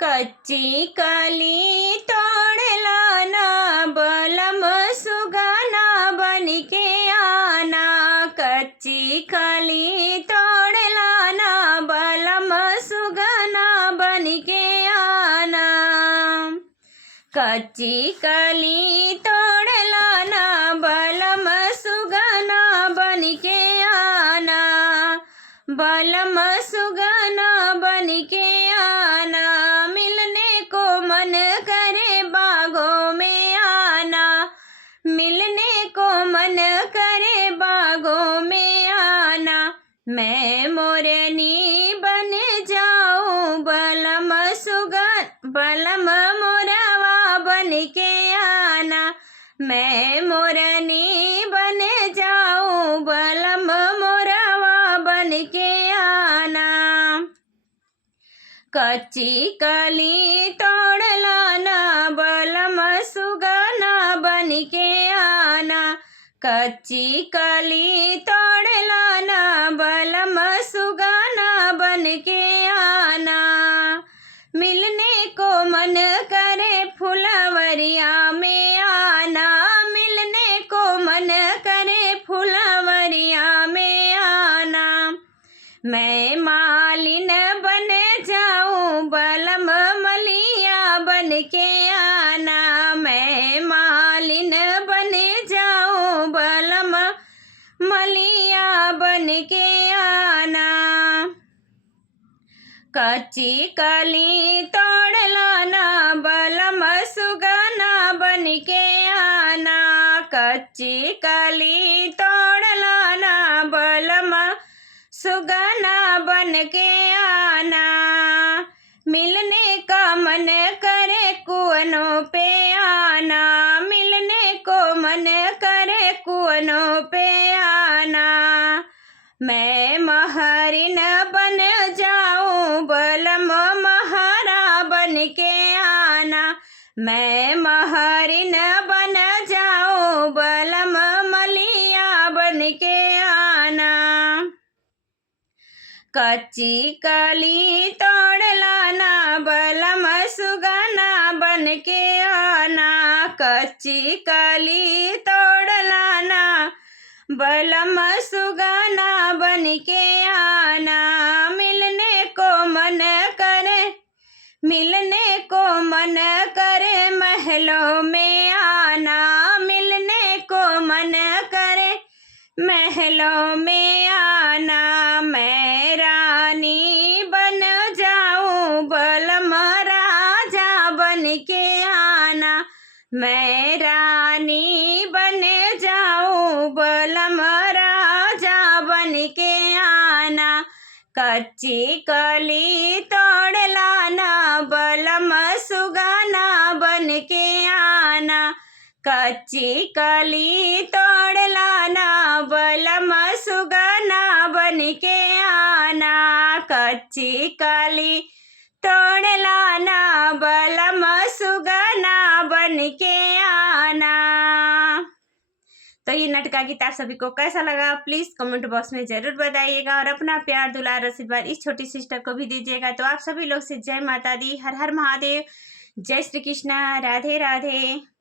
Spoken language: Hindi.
कच्ची कली तोड़ला ना बलम सुगना बनके आना। कच्ची कली तोड़ला ना बलम सुगना बनके आना। कच्ची कली तोड़ला ना बलम सुगना बनके आना। बलम सुगना बनके आना। मिलने को मन करे बागों में आना। मिलने को मन करे बागों में आना। मैं मोरनी बन जाऊं बलम सुगन बलम मोरवा बनके आना। मैं मोरनी बन जाऊं बलम मोरवा बनके आना। कच्ची कली तोड़ला ना बलम सुगना बनके आना। कच्ची कली तोड़ला ना बलम सुगना बनके आना। मिलने को मन करे फुलवरिया में आना। मिलने को मन करे फुलवरिया में आना। मैं मालिन बन जाऊं बलम मलिया बनके आना। मैं मालिन बन जाऊं बलम मलिया बनके आना। कच्ची कली तोड़ला ना बलम सुगना बनके आना। कच्ची कली तोड़ला ना बलम सुगना बनके आना। मिलने का मन करे कुअनों पे आना। मिलने को मन करे कुअनों पे आना। मैं महरिन बन जाऊं बलम महारा बनके आना। मैं महरिन बन जाऊं बलम मलिया बनके आना। कच्ची कली तोड़ला ना बलम सुगना बनके आना। कच्ची कली तोड़ला ना बलम सुगना बनके आना। मिलने को मन करे मिलने को मन करे महलों में आना। मिलने को मन करे महलों में आना। मैं रानी बन जाऊं बलम राजा बनके आना। मैं रानी बन जाऊं बलम राजा बनके आना। कच्ची कली तोड़ला ना बलम सुगना बनके आना। कच्ची कली तोड़ला ना बलम सुगना बनके आना। कच्ची कली तोड़ला ना बलम सुगना बनके आना। तो ये नाटक गीत आप सभी को कैसा लगा प्लीज़ कमेंट बॉक्स में ज़रूर बताइएगा और अपना प्यार दुलार आशीर्वाद इस छोटी सिस्टर को भी दीजिएगा। तो आप सभी लोग से जय माता दी, हर हर महादेव, जय श्री कृष्णा, राधे राधे।